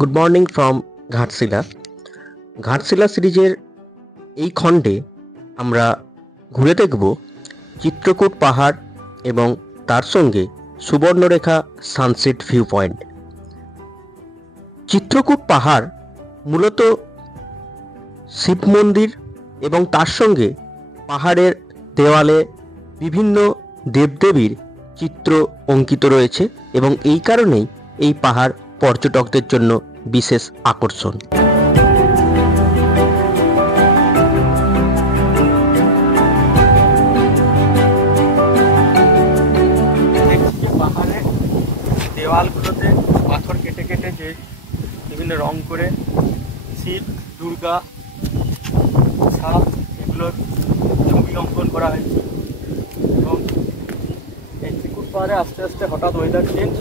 Good morning from Ghatshila. Ghatshila সিরিজের এই খণ্ডে আমরা ঘুরে দেখব চিত্রকূট পাহাড় এবং তার সঙ্গে Subarnarekha sunset view point. Chitrakoot পাহাড় মূলত শিব মন্দির এবং তার সঙ্গে পাহাড়ের দেওয়ালে বিভিন্ন দেবদেবীর চিত্র অঙ্কিত রয়েছে এবং এই কারণেই এই পাহাড় পর্যটকদের জন্য বিশেষ আকর্ষণ। পাহাড়ের দেওয়ালগুলোতে পাথর কেটে কেটে যে বিভিন্ন রং করে শিব, দুর্গা, সাপ এগুলোর ছবি অঙ্কন করা হয়েছে এবং এই চিত্রকূট পাহাড়ে আস্তে আস্তে হঠাৎ ওয়েদার চেঞ্জ,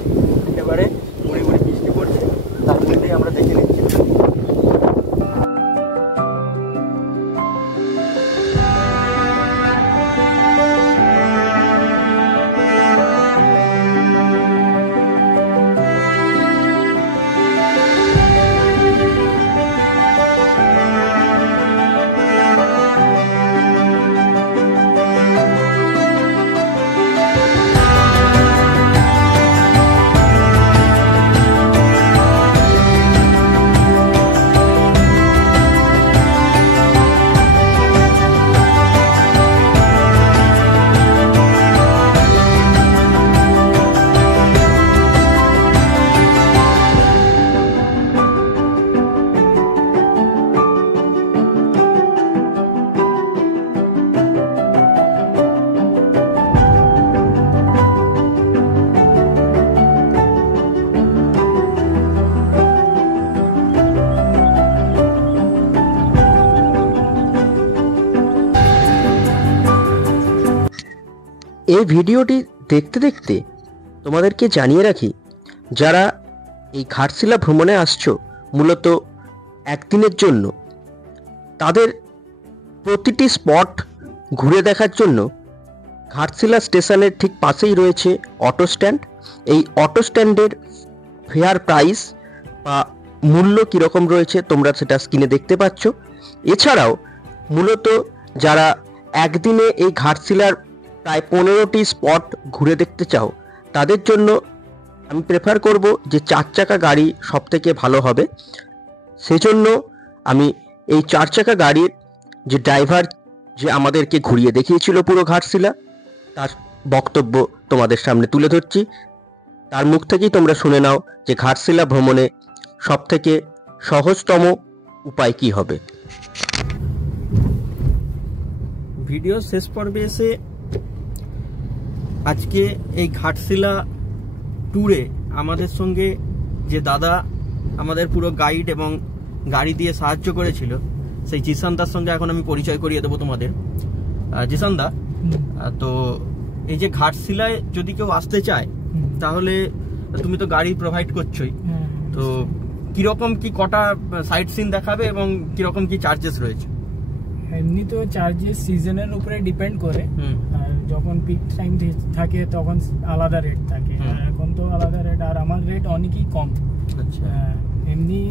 একেবারে মুড়ি মুড়ি বৃষ্টি পড়ছে, তার মধ্যেই আমরা দেখে নিচ্ছি। এই ভিডিওটি দেখতে দেখতে তোমাদেরকে জানিয়ে রাখি, যারা এই ঘাটশিলা ভ্রমণে আসছো মূলত একদিনের জন্য, তাদের প্রতিটি স্পট ঘুরে দেখার জন্য ঘাটশিলা স্টেশনের ঠিক পাশেই রয়েছে অটো স্ট্যান্ড। এই অটো স্ট্যান্ডের ফেয়ার প্রাইস বা মূল্য কীরকম রয়েছে তোমরা সেটা স্ক্রিনে দেখতে পাচ্ছ। এছাড়াও মূলত যারা একদিনে এই ঘাটশিলার প্রায় 15টি স্পট ঘুরে দেখতে চাও, তাদের জন্য আমি প্রেফার করব যে 4 চাকা গাড়ি সবথেকে ভালো হবে। সেজন্য আমি এই 4 চাকা গাড়ির যে ড্রাইভার যে আমাদেরকে ঘুরিয়ে দেখিয়েছিল পুরো ঘাটশিলা, তার বক্তব্য তোমাদের সামনে তুলে ধরছি। তার মুখ থেকেই তোমরা শুনে নাও যে ঘাটশিলা ভ্রমণে সবথেকে সহজতম উপায় কী হবে। ভিডিও শেষ পর্বে এসে আজকে এই ঘাটশিলা ট্যুরে আমাদের সঙ্গে যে দাদা আমাদের পুরো গাইড এবং গাড়ি দিয়ে সাহায্য করেছিল, সেই জিসানদার সঙ্গে এখন আমি পরিচয় করিয়ে দেবো তোমাদের। জিসানদা, তো এই যে ঘাটশিলায় যদি কেউ আসতে চায় তাহলে তুমি তো গাড়ি প্রোভাইড করছোই, তো কিরকম কি কটা সাইট সিন দেখাবে এবং কিরকম কি চার্জেস রয়েছে? এমনি তো চার্জেস সিজনের উপরে ডিপেন্ড করে, আর যখন পিক টাইম থাকে তখন আলাদা রেট থাকে, আর এখন তো আলাদা রেট, আর আমার রেট অনেকই কম। আচ্ছা, এমনি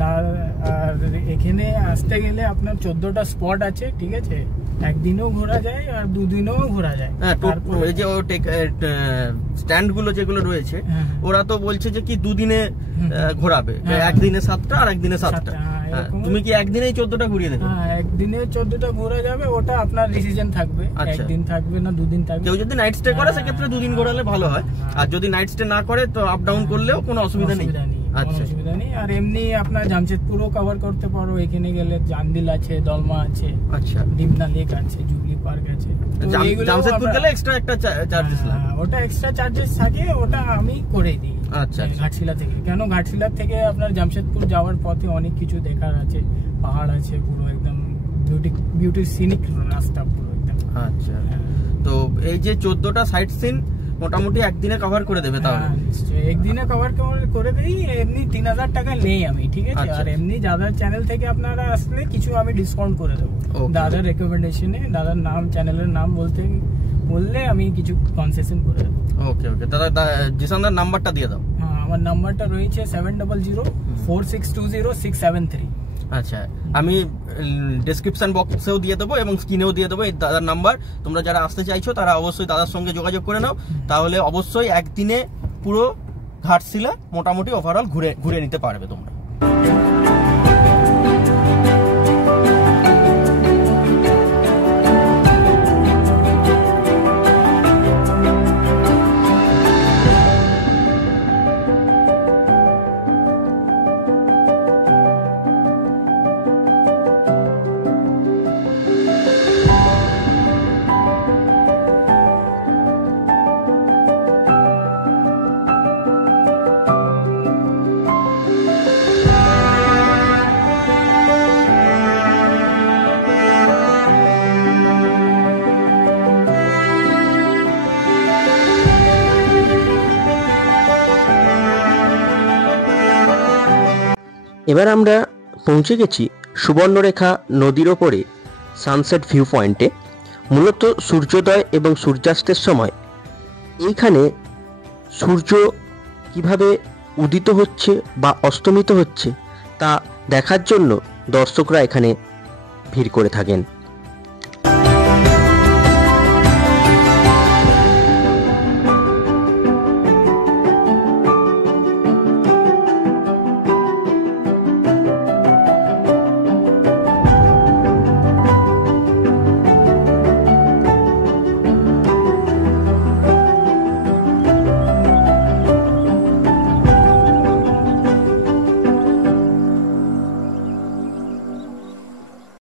তার আর এখানে আসতে গেলে আপনার 14টা স্পট আছে, ঠিক আছে, একদিনও ঘোরা যায় আর দুদিনও ঘোরা যায়। এই যে স্ট্যান্ড গুলো যেগুলো রয়েছে ওরা তো বলছে যে কি দুদিনে ঘোরাবে, একদিনে 7টা আর একদিনে 7টা। তুমি কি একদিনেই 14টা ঘুরিয়ে দেবে? হ্যাঁ, একদিনে 14টা ঘোরা যাবে, ওটা আপনার ডিসিশন থাকবে, একদিন থাকবে না দুদিন থাকবে। কেউ যদি নাইট স্টে করে সেক্ষেত্রে 2 দিন ঘোরালে ভালো হয়, আর যদি নাইট স্টে না করে তো আপ ডাউন করলেও কোনো অসুবিধা নেই। আচ্ছা, অসুবিধা নেই। আর এমনি আপনার জামশেদপুরও কভার করতে পারো, এখানে গেলে জামদিল আছে, দলমা আছে, আচ্ছা, ডিমনা লেক আছে, জুবলি পার্ক আছে। জামশেদপুর গেলে এক্সট্রা একটা চার্জেস লাগে, ওটা এক্সট্রা চার্জেস থাকে, ওটা আমি করে দিই। আচ্ছা, ঘাটশিলা থেকে, কেন ঘাটশিলা থেকে আপনার জামশেদপুর যাওয়ার পথে অনেক কিছু দেখার আছে, পাহাড় আছে, পুরো একদম বিউটি সিনিক রাস্তা পুরো একদম। আচ্ছা, তো এই যে 14টা সাইট সিন মোটামুটি একদিনে কভার করে দেবে? তাহলে একদিনে কভার করে দেই। এমনি 3000 টাকা নেই আমি, ঠিক আছে, আর এমনি দাদার চ্যানেল থেকে আপনারা আসলে কিছু আমি ডিসকাউন্ট করে দেবো দাদার রেকমেন্ডেশনে। দাদার নাম, চ্যানেলের নাম বললে আমি কিছু কনসেশন করে দেবো। ওকে ওকে দাদা, জিসানদার নাম্বারটা দিয়ে দাও। হ্যাঁ, আমার নাম্বারটা রয়েছে 7004620673। আচ্ছা, আমি ডেসক্রিপশন বক্সেও দিয়ে দেবো এবং স্ক্রিনেও দিয়ে দেবো এই দাদার নাম্বার। তোমরা যারা আসতে চাইছো তারা অবশ্যই দাদার সঙ্গে যোগাযোগ করে নাও, তাহলে অবশ্যই একদিনে পুরো ঘাটশিলা মোটামুটি ওভারঅল ঘুরে নিতে পারবে তোমরা। এবার আমরা পৌঁছে গেছি সুবর্ণরেখা নদীর ওপরে সানসেট ভিউ পয়েন্টে। মূলত সূর্যোদয় এবং সূর্যাস্তের সময় এইখানে সূর্য কিভাবে উদিত হচ্ছে বা অস্তমিত হচ্ছে তা দেখার জন্য দর্শকরা এখানে ভিড় করে থাকেন।